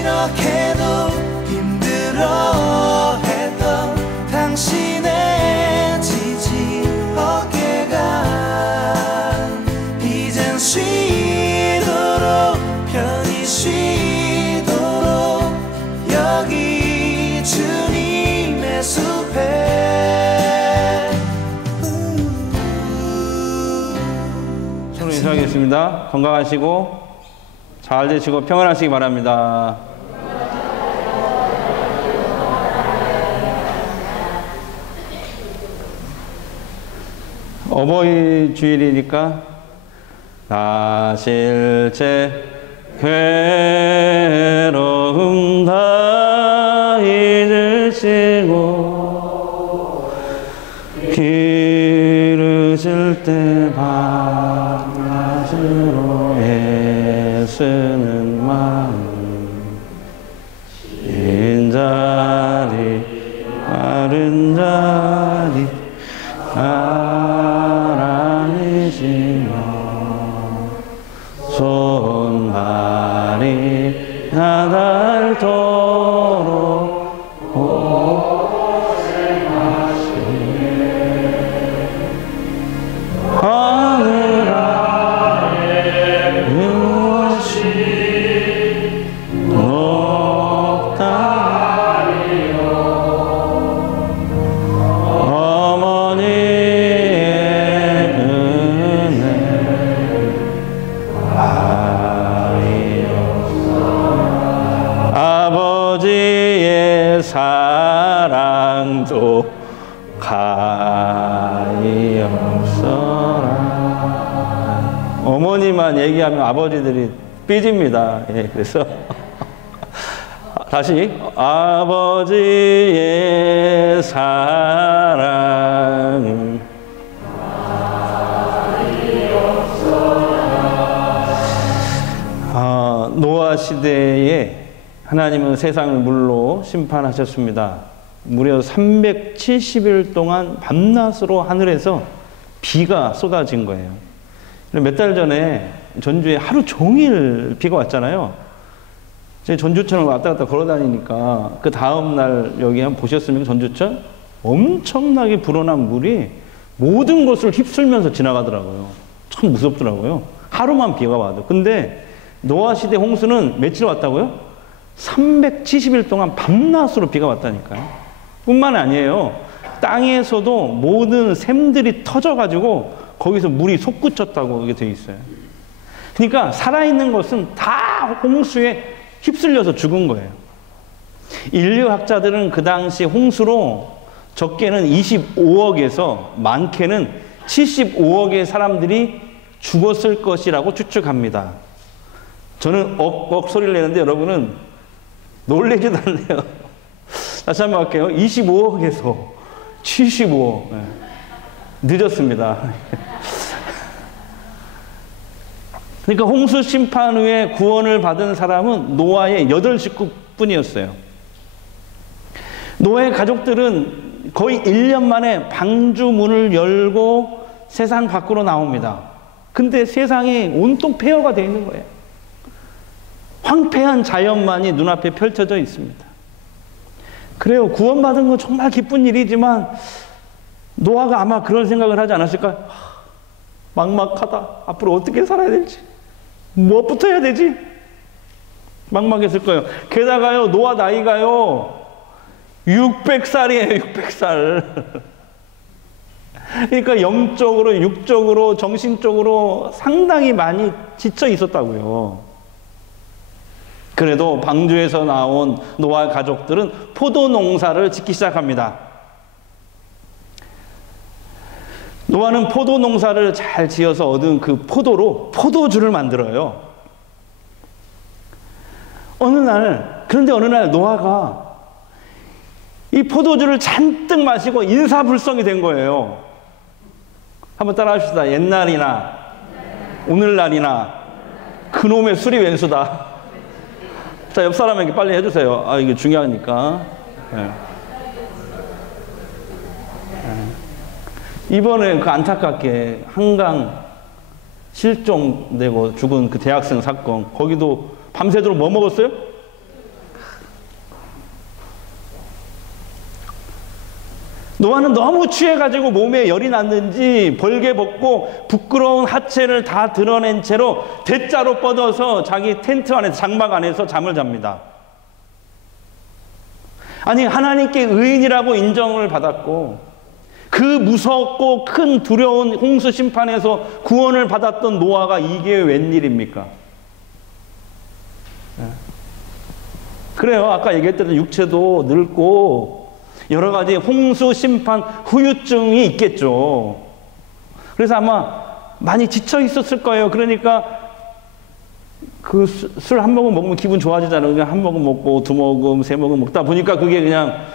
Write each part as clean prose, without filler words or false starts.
이렇게도 힘들어했던 당신의 지지 어깨가 이젠 쉬도록 편히 쉬도록 여기 주님의 숲에. 서로 인사하겠습니다. 건강하시고 잘 되시고 평안하시기 바랍니다. 어버이 주일이니까 나 실제 괴로움 다 잊으시고 기르실 때 밤낮으로 애쓰는 마음 빈자리 마른 자리 아라니시며 손발이 나닳도록 고생하시네. 하늘 아래 무엇이 높다리요. 어머니의 은혜 아버지의 사랑도 가이없어라. 어머니만 얘기하면 아버지들이 삐집니다. 예, 그래서 다시 아버지의 사랑 노아 시대에 하나님은 세상을 물로 심판하셨습니다. 무려 370일 동안 밤낮으로 하늘에서 비가 쏟아진 거예요. 몇 달 전에 전주에 하루 종일 비가 왔잖아요. 제 전주천을 왔다 갔다 걸어 다니니까 그 다음날 여기 한번 보셨습니까? 전주천? 엄청나게 불어난 물이 모든 것을 휩쓸면서 지나가더라고요. 참 무섭더라고요. 하루만 비가 와도. 근데 노아 시대 홍수는 며칠 왔다고요? 370일 동안 밤낮으로 비가 왔다니까요. 뿐만 아니에요. 땅에서도 모든 샘들이 터져가지고 거기서 물이 솟구쳤다고 이게 되어 있어요. 그러니까 살아있는 것은 다 홍수에 휩쓸려서 죽은 거예요. 인류학자들은 그 당시 홍수로 적게는 25억에서 많게는 75억의 사람들이 죽었을 것이라고 추측합니다. 저는 억억 소리를 내는데 여러분은 놀라지도 않네요. 다시 한번 할게요. 25억에서 75억. 네. 늦었습니다. 그러니까 홍수 심판 후에 구원을 받은 사람은 노아의 8식구뿐이었어요. 노아의 가족들은 거의 1년 만에 방주문을 열고 세상 밖으로 나옵니다. 근데 세상이 온통 폐허가 되어 있는 거예요. 황폐한 자연만이 눈앞에 펼쳐져 있습니다. 그래요. 구원받은 건 정말 기쁜 일이지만 노아가 아마 그런 생각을 하지 않았을까요? 막막하다. 앞으로 어떻게 살아야 될지. 무엇부터 해야 되지? 막막했을 거예요. 게다가요, 노아 나이가요, 600살이에요, 600살. 그러니까 영적으로, 육적으로, 정신적으로 상당히 많이 지쳐 있었다고요. 그래도 방주에서 나온 노아 가족들은 포도 농사를 짓기 시작합니다. 노아는 포도 농사를 잘 지어서 얻은 그 포도로 포도주를 만들어요. 그런데 어느 날 노아가 이 포도주를 잔뜩 마시고 인사불성이 된 거예요. 한번 따라 합시다. 옛날이나 오늘날이나 그놈의 술이 웬수다. 자, 옆 사람에게 빨리 해주세요. 아, 이게 중요하니까. 네. 이번에 그 안타깝게 한강 실종되고 죽은 그 대학생 사건, 거기도 밤새도록 뭐 먹었어요? 노아는 너무 취해가지고 몸에 열이 났는지 벌게 벗고 부끄러운 하체를 다 드러낸 채로 대자로 뻗어서 자기 텐트 안에서, 장막 안에서 잠을 잡니다. 아니, 하나님께 의인이라고 인정을 받았고 그 무섭고 큰 두려운 홍수 심판에서 구원을 받았던 노아가 이게 웬일입니까? 그래요. 아까 얘기했던 육체도 늙고 여러 가지 홍수 심판 후유증이 있겠죠. 그래서 아마 많이 지쳐 있었을 거예요. 그러니까 그 술 한 모금 먹으면 기분 좋아지잖아요. 그냥 한 모금 먹고 두 모금, 세 모금 먹다 보니까 그게 그냥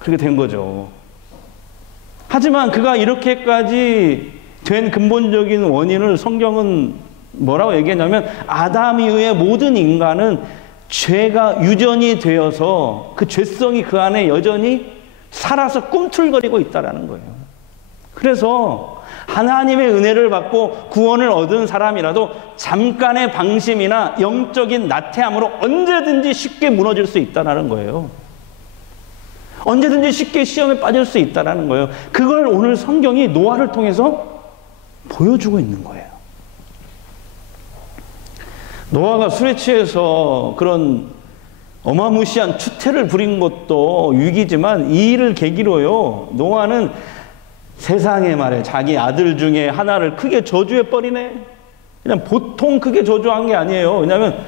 그렇게 된 거죠. 하지만 그가 이렇게까지 된 근본적인 원인을 성경은 뭐라고 얘기했냐면 아담 이후에 모든 인간은 죄가 유전이 되어서 그 죄성이 그 안에 여전히 살아서 꿈틀거리고 있다라는 거예요. 그래서 하나님의 은혜를 받고 구원을 얻은 사람이라도 잠깐의 방심이나 영적인 나태함으로 언제든지 쉽게 무너질 수 있다는 거예요. 언제든지 쉽게 시험에 빠질 수 있다는 거예요. 그걸 오늘 성경이 노아를 통해서 보여주고 있는 거예요. 노아가 술에 취해서 그런 어마무시한 추태를 부린 것도 위기지만 이 일을 계기로요, 노아는 세상에 말해 자기 아들 중에 하나를 크게 저주해 버리네. 그냥 보통 크게 저주한 게 아니에요. 왜냐하면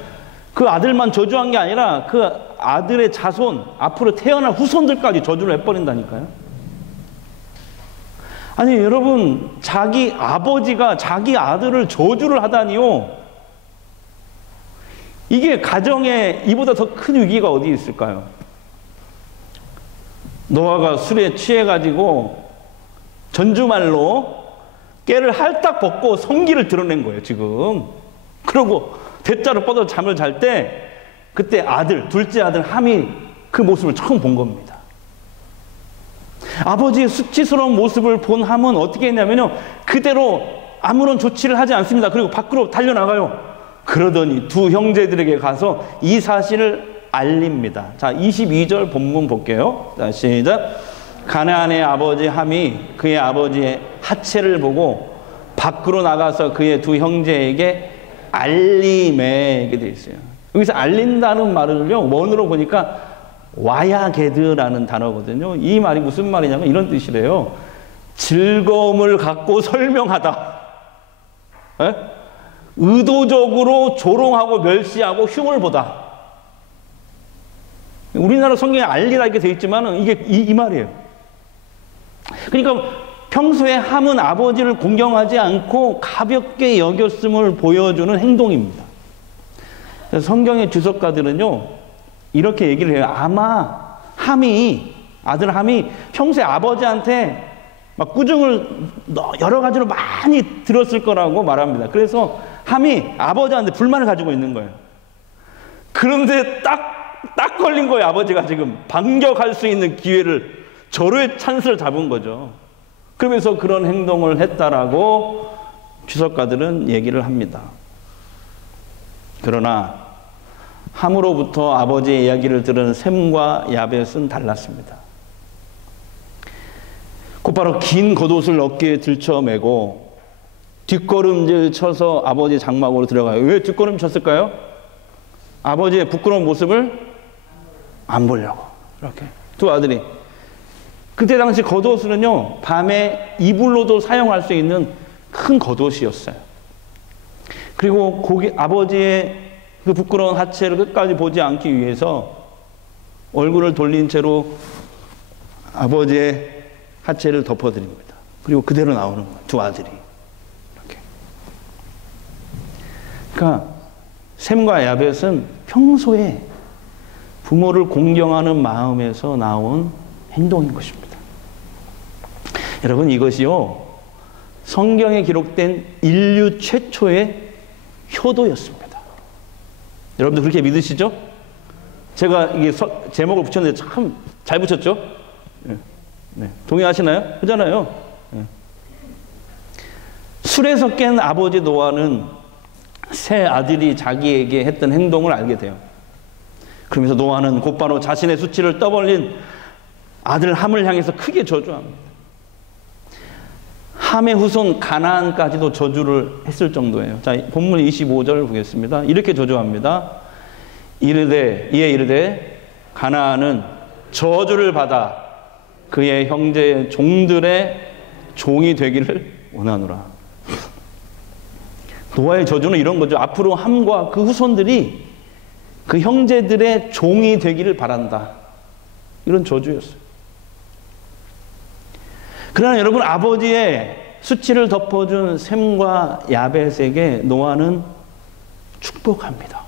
그 아들만 저주한 게 아니라 그 아들의 자손, 앞으로 태어날 후손들까지 저주를 해버린다니까요. 아니 여러분, 자기 아버지가 자기 아들을 저주를 하다니요. 이게 가정에 이보다 더 큰 위기가 어디 있을까요? 노아가 술에 취해가지고 전주말로 깨를 할딱 벗고 성기를 드러낸 거예요, 지금. 그러고 대자로 뻗어 잠을 잘 때 그때 아들, 둘째 아들 함이 그 모습을 처음 본 겁니다. 아버지의 수치스러운 모습을 본 함은 어떻게 했냐면요, 그대로 아무런 조치를 하지 않습니다. 그리고 밖으로 달려나가요. 그러더니 두 형제들에게 가서 이 사실을 알립니다. 자, 22절 본문 볼게요. 자, 시작. 가나안의 아버지 함이 그의 아버지의 하체를 보고 밖으로 나가서 그의 두 형제에게 알림에, 이렇게 되어 있어요. 여기서 알린다는 말을요, 원어로 보니까 와야게드라는 단어거든요. 이 말이 무슨 말이냐면 이런 뜻이래요. 즐거움을 갖고 설명하다. 에? 의도적으로 조롱하고 멸시하고 흉을 보다. 우리나라 성경에 알리라 이렇게 되어 있지만 이게 이 말이에요. 그러니까 평소에 함은 아버지를 공경하지 않고 가볍게 여겼음을 보여주는 행동입니다. 그래서 성경의 주석가들은요, 이렇게 얘기를 해요. 아마 함이, 아들 함이 평소에 아버지한테 막 꾸중을 여러 가지로 많이 들었을 거라고 말합니다. 그래서 함이 아버지한테 불만을 가지고 있는 거예요. 그런데 딱 걸린 거예요. 아버지가 지금 반격할 수 있는 기회를, 절호의 찬스를 잡은 거죠. 그러면서 그런 행동을 했다라고 주석가들은 얘기를 합니다. 그러나 함으로부터 아버지의 이야기를 들은 셈과 야벳은 달랐습니다. 곧바로 긴 겉옷을 어깨에 들쳐매고 뒷걸음질 쳐서 아버지 장막으로 들어가요. 왜 뒷걸음 쳤을까요? 아버지의 부끄러운 모습을 안 보려고. 이렇게 두 아들이. 그때 당시 겉옷은요, 밤에 이불로도 사용할 수 있는 큰 겉옷이었어요. 그리고 아버지의 그 부끄러운 하체를 끝까지 보지 않기 위해서 얼굴을 돌린 채로 아버지의 하체를 덮어드립니다. 그리고 그대로 나오는 거예요, 두 아들이. 이렇게. 그러니까 셈과 야벳은 평소에 부모를 공경하는 마음에서 나온 행동인 것입니다. 여러분, 이것이요, 성경에 기록된 인류 최초의 효도였습니다. 여러분들 그렇게 믿으시죠? 제가 이게 제목을 붙였는데 참 잘 붙였죠? 네. 동의하시나요? 그잖아요. 네. 술에서 깬 아버지 노아는 새 아들이 자기에게 했던 행동을 알게 돼요. 그러면서 노아는 곧바로 자신의 수치를 떠벌린 아들 함을 향해서 크게 저주합니다. 함의 후손 가나안까지도 저주를 했을 정도예요. 자, 본문 25절 보겠습니다. 이렇게 저주합니다. 이에 이르되 가나안은 저주를 받아 그의 형제의 종들의 종이 되기를 원하노라. 노아의 저주는 이런 거죠. 앞으로 함과 그 후손들이 그 형제들의 종이 되기를 바란다. 이런 저주였어요. 그러나 여러분, 아버지의 수치를 덮어준 셈과 야벳에게 노아는 축복합니다.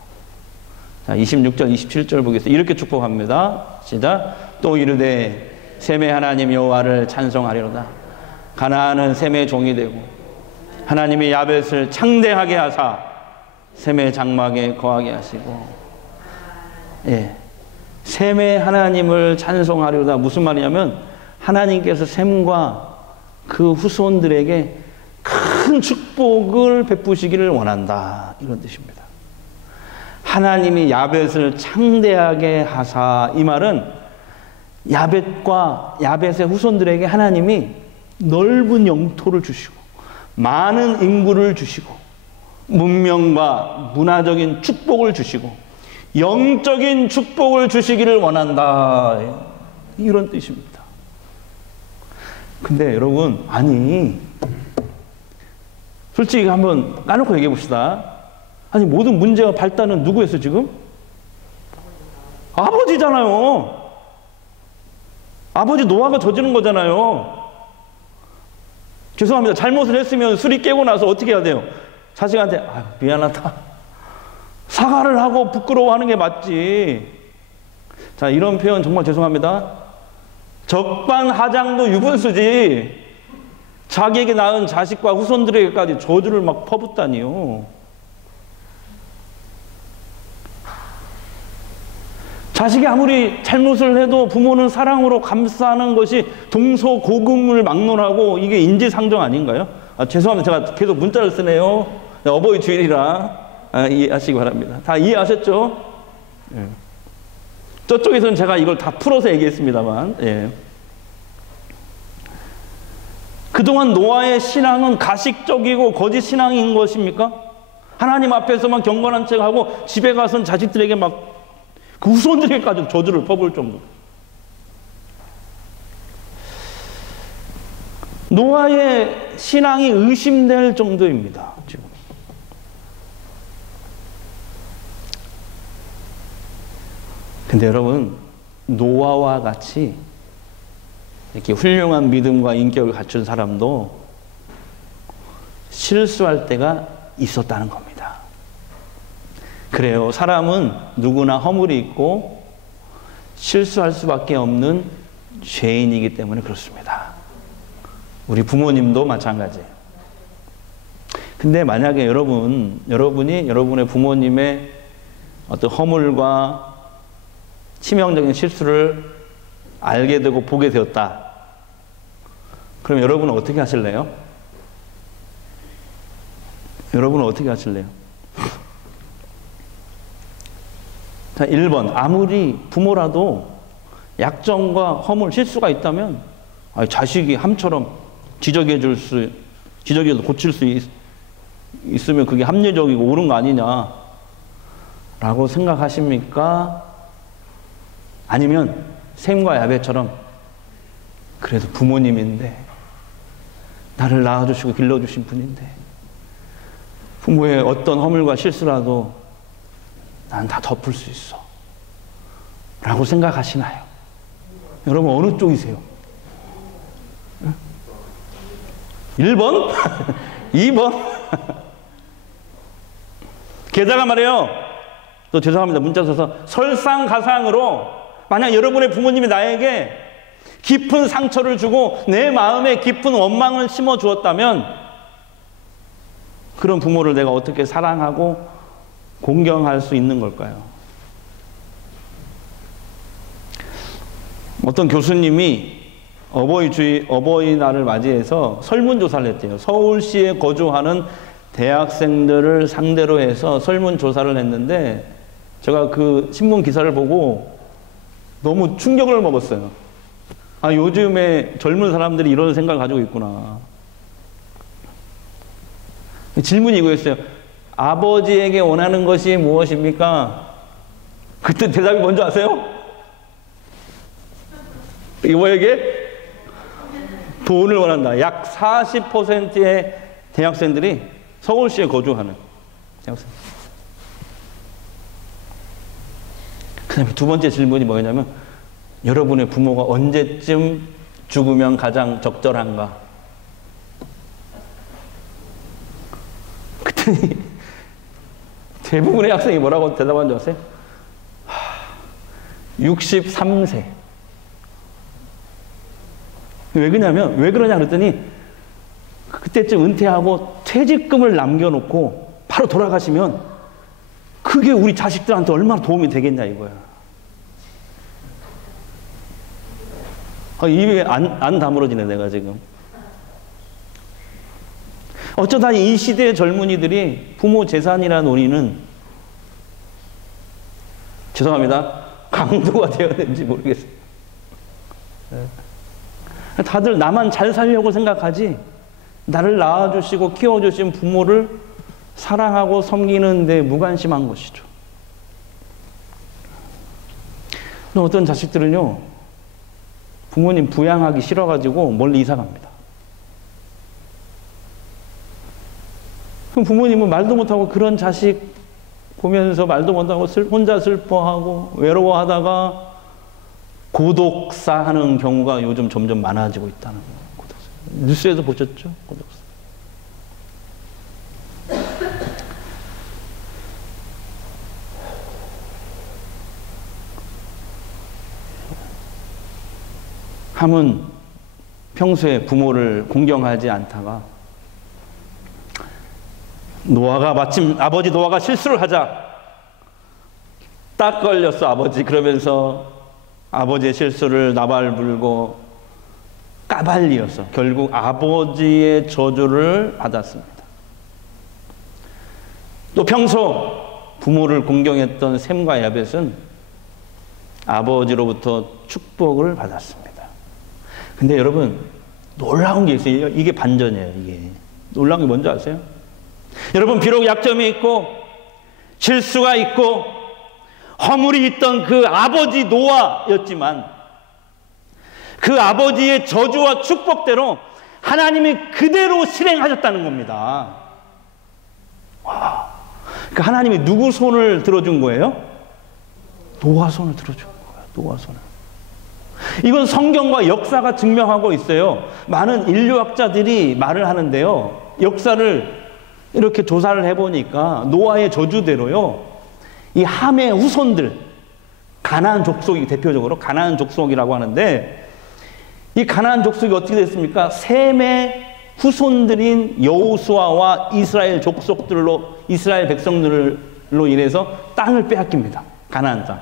자, 26절, 27절 보겠습니다. 이렇게 축복합니다. 시작. 또 이르되 셈의 하나님 여호와를 찬송하리로다. 가나안은 셈의 종이 되고 하나님이 야벳을 창대하게 하사 셈의 장막에 거하게 하시고. 예, 셈의 하나님을 찬송하리로다. 무슨 말이냐면 하나님께서 셈과 그 후손들에게 큰 축복을 베푸시기를 원한다. 이런 뜻입니다. 하나님이 야벳을 창대하게 하사, 이 말은 야벳과 야벳의 후손들에게 하나님이 넓은 영토를 주시고 많은 인구를 주시고 문명과 문화적인 축복을 주시고 영적인 축복을 주시기를 원한다. 이런 뜻입니다. 근데 여러분, 아니, 솔직히 한번 까놓고 얘기해 봅시다. 아니, 모든 문제와 발단은 누구였어 지금? 아버지잖아요. 아버지 노아가 저지른 거잖아요. 죄송합니다. 잘못을 했으면 술이 깨고 나서 어떻게 해야 돼요? 자식한테 아유, 미안하다, 사과를 하고 부끄러워하는 게 맞지. 자, 이런 표현 정말 죄송합니다. 적반하장도 유분수지 자기에게 낳은 자식과 후손들에게까지 저주를 막 퍼붓다니요. 자식이 아무리 잘못을 해도 부모는 사랑으로 감싸는 것이 동서고금을 막론하고 이게 인지상정 아닌가요? 아, 죄송합니다. 제가 계속 문자를 쓰네요. 어버이 주일이라 이해하시기 바랍니다. 다 이해하셨죠? 예. 저쪽에서는 제가 이걸 다 풀어서 얘기했습니다만, 예. 그동안 노아의 신앙은 가식적이고 거짓 신앙인 것입니까? 하나님 앞에서만 경건한 척하고 집에 가서는 자식들에게 막 그 후손들에게까지 저주를 퍼부을 정도. 노아의 신앙이 의심될 정도입니다. 지금. 근데 여러분, 노아와 같이 이렇게 훌륭한 믿음과 인격을 갖춘 사람도 실수할 때가 있었다는 겁니다. 그래요. 사람은 누구나 허물이 있고 실수할 수밖에 없는 죄인이기 때문에 그렇습니다. 우리 부모님도 마찬가지예요. 근데 만약에 여러분이 여러분의 부모님의 어떤 허물과 치명적인 실수를 알게 되고 보게 되었다. 그럼 여러분은 어떻게 하실래요? 여러분은 어떻게 하실래요? 자, 1번. 아무리 부모라도 약점과 허물, 실수가 있다면 자식이 함처럼 지적해서 고칠 수 있으면 그게 합리적이고 옳은 거 아니냐 라고 생각하십니까? 아니면 셈과 야벳처럼 그래도 부모님인데 나를 낳아주시고 길러주신 분인데 부모의 어떤 허물과 실수라도 난 다 덮을 수 있어 라고 생각하시나요? 여러분 어느 쪽이세요? 1번? 2번? 게다가 말이에요, 또 죄송합니다. 문자 써서 설상가상으로 만약 여러분의 부모님이 나에게 깊은 상처를 주고 내 마음에 깊은 원망을 심어 주었다면 그런 부모를 내가 어떻게 사랑하고 공경할 수 있는 걸까요? 어떤 교수님이 어버이날을 맞이해서 설문조사를 했대요. 서울시에 거주하는 대학생들을 상대로 해서 설문조사를 했는데 제가 그 신문 기사를 보고 너무 충격을 먹었어요. 아, 요즘에 젊은 사람들이 이런 생각을 가지고 있구나. 질문이 이거였어요. 아버지에게 원하는 것이 무엇입니까? 그때 대답이 뭔지 아세요? 이거에게 돈을 원한다. 약 40%의 대학생들이 서울시에 거주하는 대학생. 그 다음에 두 번째 질문이 뭐였냐면, 여러분의 부모가 언제쯤 죽으면 가장 적절한가? 그랬더니 대부분의 학생이 뭐라고 대답한 줄 아세요? 63세. 왜 그러냐면, 왜 그러냐 그랬더니, 그때쯤 은퇴하고 퇴직금을 남겨놓고 바로 돌아가시면 그게 우리 자식들한테 얼마나 도움이 되겠냐 이거야. 입에 안 다물어지네 내가 지금. 어쩌다 이 시대의 젊은이들이 부모 재산이라는 논의는, 죄송합니다, 강도가 되었는지 모르겠어요. 다들 나만 잘 살려고 생각하지, 나를 낳아주시고 키워주신 부모를 사랑하고 섬기는 데 무관심한 것이죠. 어떤 자식들은요, 부모님 부양하기 싫어가지고 멀리 이사 갑니다. 그럼 부모님은 말도 못하고 그런 자식 보면서 말도 못하고 혼자 슬퍼하고 외로워하다가 고독사 하는 경우가 요즘 점점 많아지고 있다는 거예요. 고독사. 뉴스에서 보셨죠? 고독사. 함은 평소에 부모를 공경하지 않다가 노아가 마침 아버지 노아가 실수를 하자 딱 걸렸어 아버지. 그러면서 아버지의 실수를 나발불고 까발리어서 결국 아버지의 저주를 받았습니다. 또 평소 부모를 공경했던 셈과 야벳은 아버지로부터 축복을 받았습니다. 근데 여러분 놀라운 게 있어요. 이게 반전이에요. 이게 놀라운 게 뭔지 아세요? 여러분, 비록 약점이 있고 실수가 있고 허물이 있던 그 아버지 노아였지만 그 아버지의 저주와 축복대로 하나님이 그대로 실행하셨다는 겁니다. 와, 그 하나님이 누구 손을 들어준 거예요? 노아 손을 들어준 거예요. 노아 손을. 이건 성경과 역사가 증명하고 있어요. 많은 인류학자들이 말을 하는데요, 역사를 이렇게 조사를 해보니까 노아의 저주대로요, 이 함의 후손들, 가나안 족속이 대표적으로 가나안 족속이라고 하는데, 이 가나안 족속이 어떻게 됐습니까? 셈의 후손들인 여호수아와 이스라엘 족속들로, 이스라엘 백성들로 인해서 땅을 빼앗깁니다. 가나안 땅.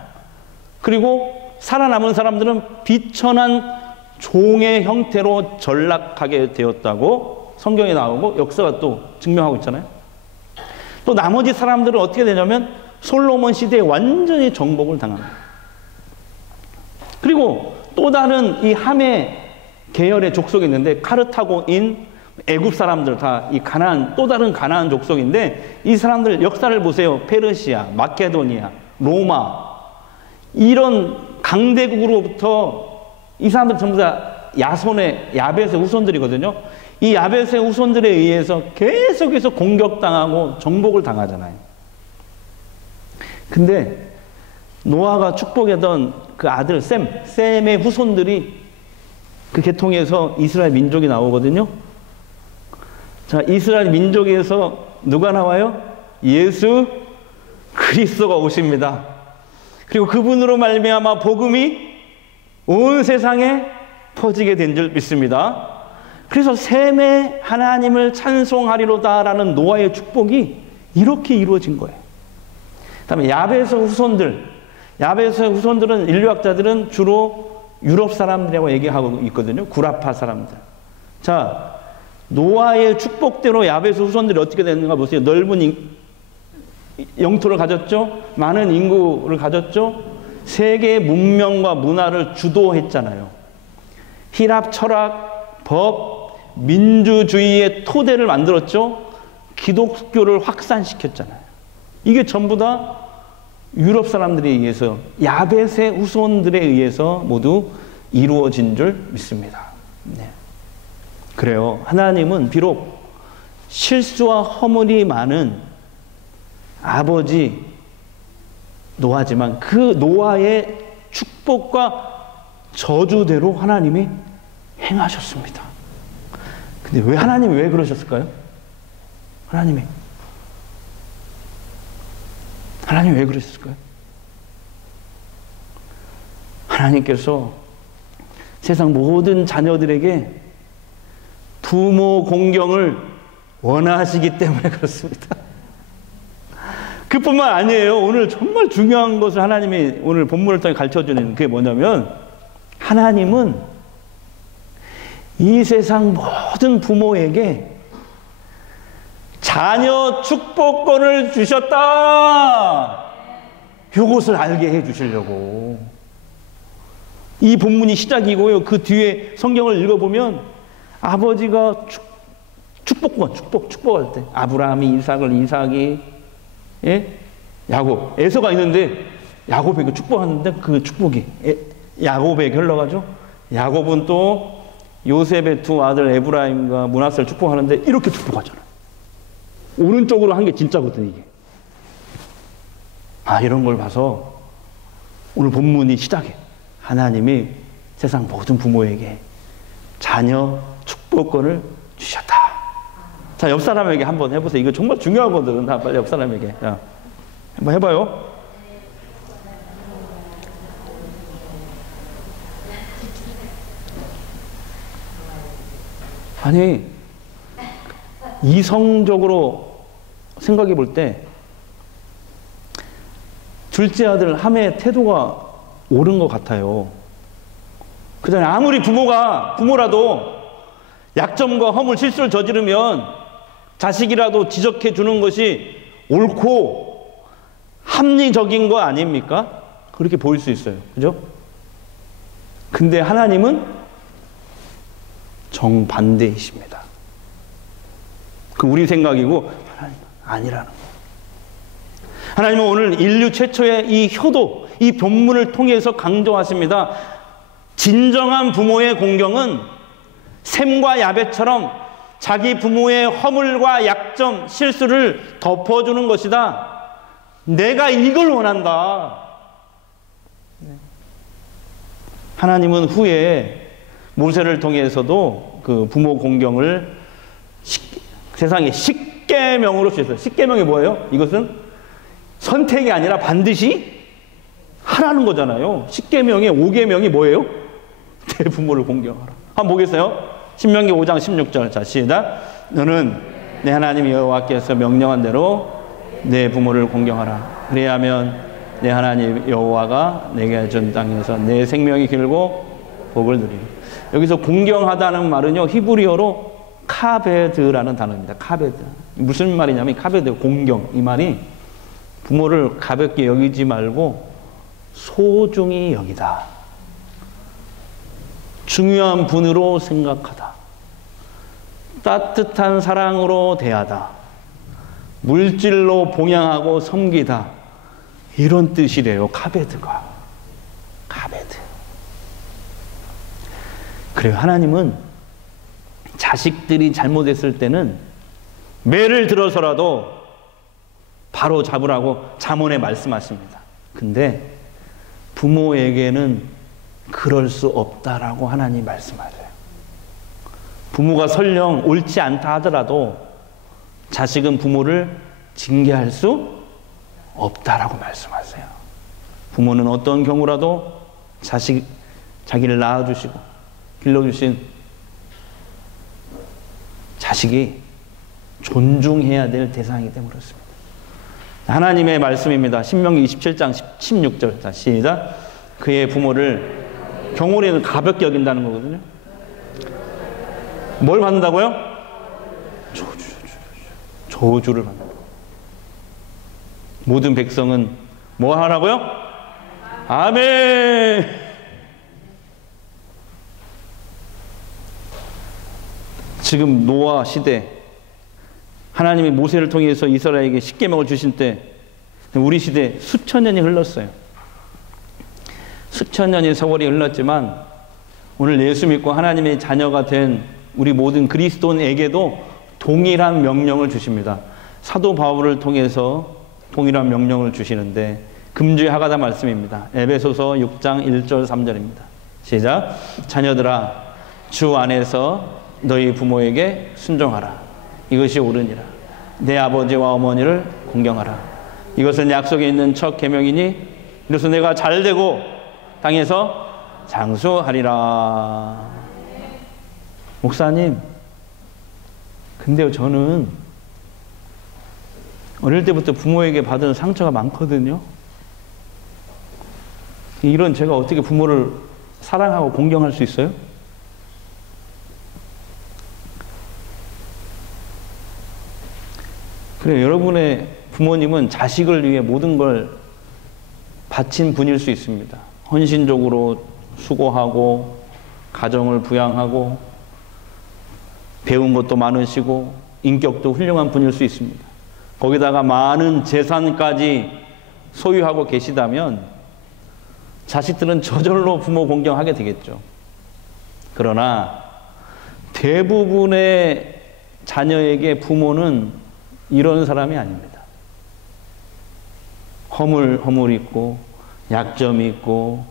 그리고 살아남은 사람들은 비천한 종의 형태로 전락하게 되었다고 성경에 나오고 역사가 또 증명하고 있잖아요. 또 나머지 사람들은 어떻게 되냐면 솔로몬 시대에 완전히 정복을 당합니다. 그리고 또 다른 이 함의 계열의 족속이 있는데, 카르타고인, 애굽 사람들 다 이 가나안, 또 다른 가나안 족속인데, 이 사람들 역사를 보세요. 페르시아, 마케도니아, 로마, 이런 강대국으로부터 이 사람들 전부 다 야벳의 후손들이거든요. 이 야벳의 후손들에 의해서 계속해서 공격당하고 정복을 당하잖아요. 근데 노아가 축복했던 그 아들 셈의 후손들이, 그 계통에서 이스라엘 민족이 나오거든요. 자, 이스라엘 민족에서 누가 나와요? 예수 그리스도가 오십니다. 그리고 그분으로 말미암아 복음이 온 세상에 퍼지게 된 줄 믿습니다. 그래서 셈의 하나님을 찬송하리로다라는 노아의 축복이 이렇게 이루어진 거예요. 그다음에 야벳의 후손들, 야벳의 후손들은 인류학자들은 주로 유럽 사람들이라고 얘기하고 있거든요. 구라파 사람들. 자, 노아의 축복대로 야벳의 후손들이 어떻게 됐는가 보세요. 넓은 영토를 가졌죠. 많은 인구를 가졌죠. 세계의 문명과 문화를 주도했잖아요. 힐압 철학, 법, 민주주의의 토대를 만들었죠. 기독교를 확산시켰잖아요. 이게 전부 다 유럽 사람들에 의해서, 야벳의 후손들에 의해서 모두 이루어진 줄 믿습니다. 네. 그래요. 하나님은 비록 실수와 허물이 많은 아버지 노아지만 그 노아의 축복과 저주대로 하나님이 행하셨습니다. 근데 왜 하나님이 왜 그러셨을까요? 하나님이 왜 그러셨을까요? 하나님께서 세상 모든 자녀들에게 부모 공경을 원하시기 때문에 그렇습니다. 그뿐만 아니에요. 오늘 정말 중요한 것을 하나님이 오늘 본문을 통해 가르쳐주는 그게 뭐냐면, 하나님은 이 세상 모든 부모에게 자녀 축복권을 주셨다. 이것을 알게 해 주시려고. 이 본문이 시작이고요. 그 뒤에 성경을 읽어보면 아버지가 축복할 때 아브라함이 이삭이 예? 야곱, 에서가 있는데 야곱에게 축복하는데 그 축복이 야곱에게 흘러가죠. 야곱은 또 요셉의 두 아들 에브라임과 므낫세를 축복하는데 이렇게 축복하잖아요. 오른쪽으로 한 게 진짜거든, 이게. 이런 걸 봐서 오늘 본문이 시작해. 하나님이 세상 모든 부모에게 자녀 축복권을 주셨다. 자, 옆 사람에게 한번 해보세요. 이거 정말 중요하거든. 빨리 옆 사람에게. 야, 한번 해봐요. 아니, 이성적으로 생각해 볼 때 둘째 아들 함의 태도가 옳은 것 같아요. 그 전에 아무리 부모라도 약점과 허물, 실수를 저지르면 자식이라도 지적해 주는 것이 옳고 합리적인 거 아닙니까? 그렇게 보일 수 있어요. 그죠? 근데 하나님은 정반대이십니다. 그 우리 생각이고 하나님은 아니라는 거예요. 하나님은 오늘 인류 최초의 이 효도, 이 본문을 통해서 강조하십니다. 진정한 부모의 공경은 셈과 야벳처럼 자기 부모의 허물과 약점, 실수를 덮어주는 것이다. 내가 이걸 원한다. 하나님은 후에 모세를 통해서도 그 부모 공경을 세상에 십계명으로 주셨어요. 십계명이 뭐예요? 이것은 선택이 아니라 반드시 하라는 거잖아요. 십계명의 5계명이 뭐예요? 내 부모를 공경하라. 한번 보겠어요? 신명기 5장 16절. 자, 시작. 너는 내 하나님 여호와께서 명령한 대로 내 부모를 공경하라. 그래야면 내 하나님 여호와가 내게 준 땅에서 내 생명이 길고 복을 누리리. 여기서 공경하다는 말은요, 히브리어로 카베드라는 단어입니다. 카베드. 무슨 말이냐면 카베드, 공경. 이 말이 부모를 가볍게 여기지 말고 소중히 여기다. 중요한 분으로 생각하다. 따뜻한 사랑으로 대하다. 물질로 봉양하고 섬기다. 이런 뜻이래요. 카베드가. 카베드. 그래요. 하나님은 자식들이 잘못했을 때는 매를 들어서라도 바로 잡으라고 잠언에 말씀하십니다. 근데 부모에게는 그럴 수 없다라고 하나님이 말씀하세요. 부모가 설령 옳지 않다 하더라도 자식은 부모를 징계할 수 없다라고 말씀하세요. 부모는 어떤 경우라도 자기를 낳아주시고 길러주신 자식이 존중해야 될 대상이기 때문에 그렇습니다. 하나님의 말씀입니다. 신명기 27장 16절. 자, 시작. 그의 부모를 경홀이는 가볍게 여긴다는 거거든요. 뭘 받는다고요? 저주를 받는다. 모든 백성은 뭐 하라고요? 아멘. 지금 노아 시대, 하나님이 모세를 통해서 이스라엘에게 십계명을 주신 때 우리 시대 수천 년이 흘렀어요. 수천 년의 세월이 흘렀지만 오늘 예수 믿고 하나님의 자녀가 된 우리 모든 그리스도인에게도 동일한 명령을 주십니다. 사도 바울을 통해서 동일한 명령을 주시는데 금주의 하가다 말씀입니다. 에베소서 6장 1절 3절입니다. 시작. 자녀들아, 주 안에서 너희 부모에게 순종하라. 이것이 옳으니라. 내 아버지와 어머니를 공경하라. 이것은 약속에 있는 첫 계명이니 이로써 내가 잘되고 땅에서 장수하리라. 목사님, 근데요, 저는 어릴 때부터 부모에게 받은 상처가 많거든요. 이런 제가 어떻게 부모를 사랑하고 공경할 수 있어요? 그래, 여러분의 부모님은 자식을 위해 모든 걸 바친 분일 수 있습니다. 헌신적으로 수고하고 가정을 부양하고 배운 것도 많으시고 인격도 훌륭한 분일 수 있습니다. 거기다가 많은 재산까지 소유하고 계시다면 자식들은 저절로 부모 공경하게 되겠죠. 그러나 대부분의 자녀에게 부모는 이런 사람이 아닙니다. 허물 있고 약점이 있고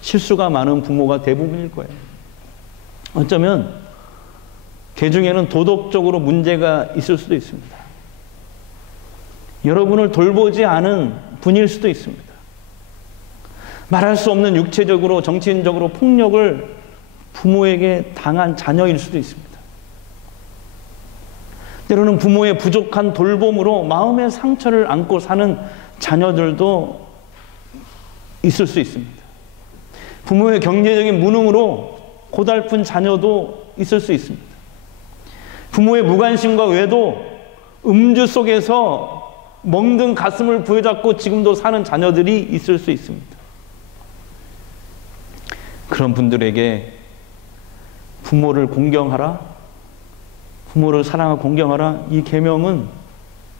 실수가 많은 부모가 대부분일 거예요. 어쩌면 그 중에는 도덕적으로 문제가 있을 수도 있습니다. 여러분을 돌보지 않은 분일 수도 있습니다. 말할 수 없는 육체적으로 정신적으로 폭력을 부모에게 당한 자녀일 수도 있습니다. 때로는 부모의 부족한 돌봄으로 마음의 상처를 안고 사는 자녀들도 있을 수 있습니다. 부모의 경제적인 무능으로 고달픈 자녀도 있을 수 있습니다. 부모의 무관심과 외도, 음주 속에서 멍든 가슴을 부여잡고 지금도 사는 자녀들이 있을 수 있습니다. 그런 분들에게 부모를 공경하라, 부모를 사랑하고 공경하라, 이 계명은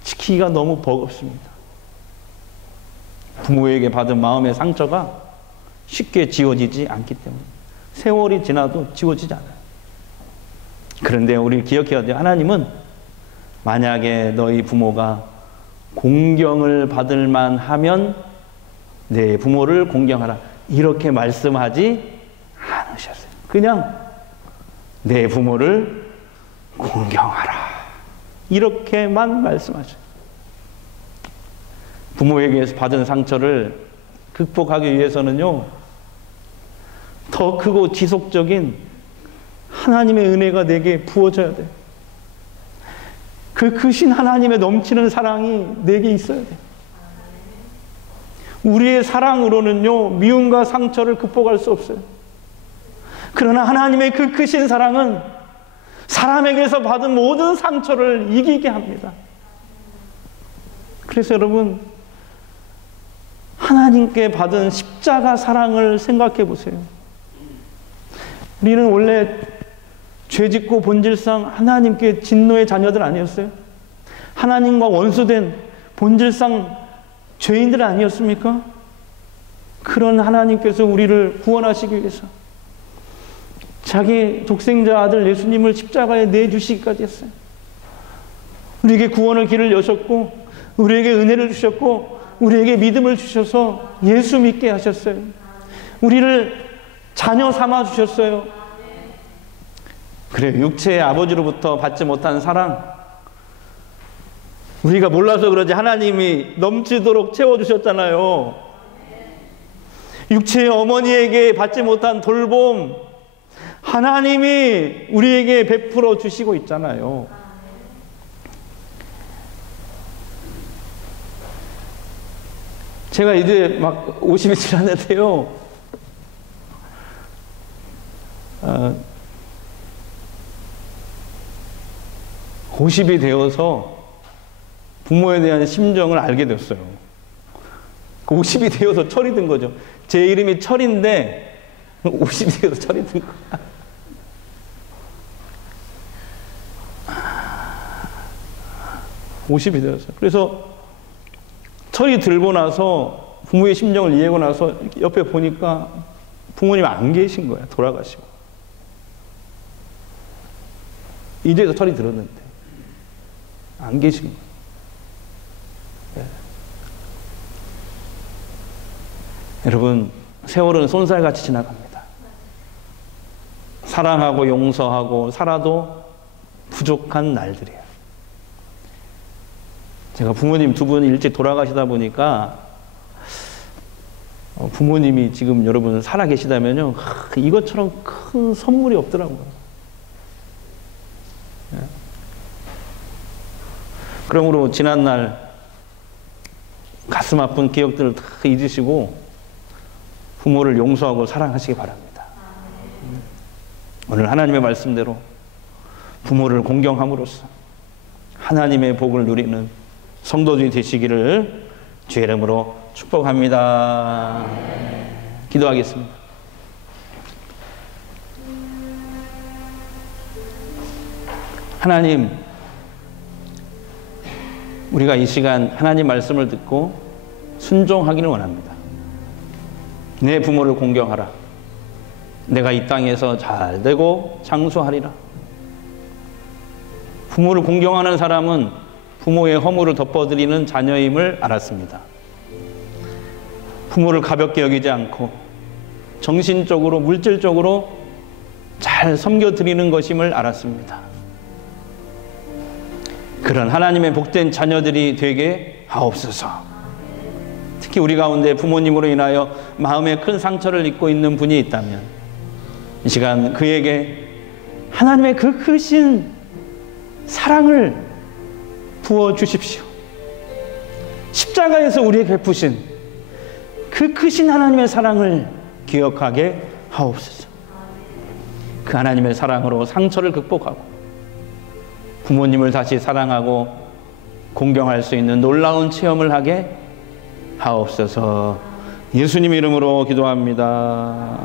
지키기가 너무 버겁습니다. 부모에게 받은 마음의 상처가 쉽게 지워지지 않기 때문에 세월이 지나도 지워지지 않아요. 그런데 우리 기억해야 돼요. 하나님은 만약에 너희 부모가 공경을 받을 만하면 내 부모를 공경하라, 이렇게 말씀하지 않으셨어요. 그냥 내 부모를 공경하라, 이렇게만 말씀하셔요. 부모에게서 받은 상처를 극복하기 위해서는요, 더 크고 지속적인 하나님의 은혜가 내게 부어져야 돼요. 그 크신 하나님의 넘치는 사랑이 내게 있어야 돼요. 우리의 사랑으로는요, 미움과 상처를 극복할 수 없어요. 그러나 하나님의 그 크신 사랑은 사람에게서 받은 모든 상처를 이기게 합니다. 그래서 여러분, 하나님께 받은 십자가 사랑을 생각해 보세요. 우리는 원래 죄짓고 본질상 하나님께 진노의 자녀들 아니었어요? 하나님과 원수된 본질상 죄인들 아니었습니까? 그런 하나님께서 우리를 구원하시기 위해서 자기 독생자 아들 예수님을 십자가에 내주시기까지 했어요. 우리에게 구원의 길을 여셨고, 우리에게 은혜를 주셨고, 우리에게 믿음을 주셔서 예수 믿게 하셨어요. 우리를 자녀 삼아 주셨어요. 그래, 육체의 아버지로부터 받지 못한 사랑, 우리가 몰라서 그러지 하나님이 넘치도록 채워주셨잖아요. 육체의 어머니에게 받지 못한 돌봄, 하나님이 우리에게 베풀어 주시고 있잖아요. 제가 이제 막 50이 지났는데요, 50이 되어서 부모에 대한 심정을 알게 됐어요. 50이 되어서 철이 든 거죠. 제 이름이 철인데 50이 되어서 철이 든 거야. 50이 되었어요. 그래서 철이 들고 나서 부모의 심정을 이해하고 나서 옆에 보니까 부모님 안 계신 거야. 돌아가시고. 이제서 철이 들었는데 안 계신 거야. 네. 여러분, 세월은 쏜살같이 지나갑니다. 사랑하고 용서하고 살아도 부족한 날들이에요. 제가 부모님 두 분이 일찍 돌아가시다 보니까 부모님이 지금 여러분 살아 계시다면요, 이것처럼 큰 선물이 없더라고요. 그러므로 지난날 가슴 아픈 기억들을 다 잊으시고 부모를 용서하고 사랑하시기 바랍니다. 오늘 하나님의 말씀대로 부모를 공경함으로써 하나님의 복을 누리는 성도들이 되시기를 주의 이름으로 축복합니다. 기도하겠습니다. 하나님, 우리가 이 시간 하나님 말씀을 듣고 순종하기를 원합니다. 내 부모를 공경하라. 내가 이 땅에서 잘 되고 장수하리라. 부모를 공경하는 사람은 부모의 허물을 덮어드리는 자녀임을 알았습니다. 부모를 가볍게 여기지 않고 정신적으로, 물질적으로 잘 섬겨드리는 것임을 알았습니다. 그런 하나님의 복된 자녀들이 되게 하옵소서. 특히 우리 가운데 부모님으로 인하여 마음에 큰 상처를 입고 있는 분이 있다면 이 시간 그에게 하나님의 그 크신 사랑을 부어주십시오. 십자가에서 우리에게 베푸신 그 크신 하나님의 사랑을 기억하게 하옵소서. 그 하나님의 사랑으로 상처를 극복하고 부모님을 다시 사랑하고 공경할 수 있는 놀라운 체험을 하게 하옵소서. 예수님 이름으로 기도합니다.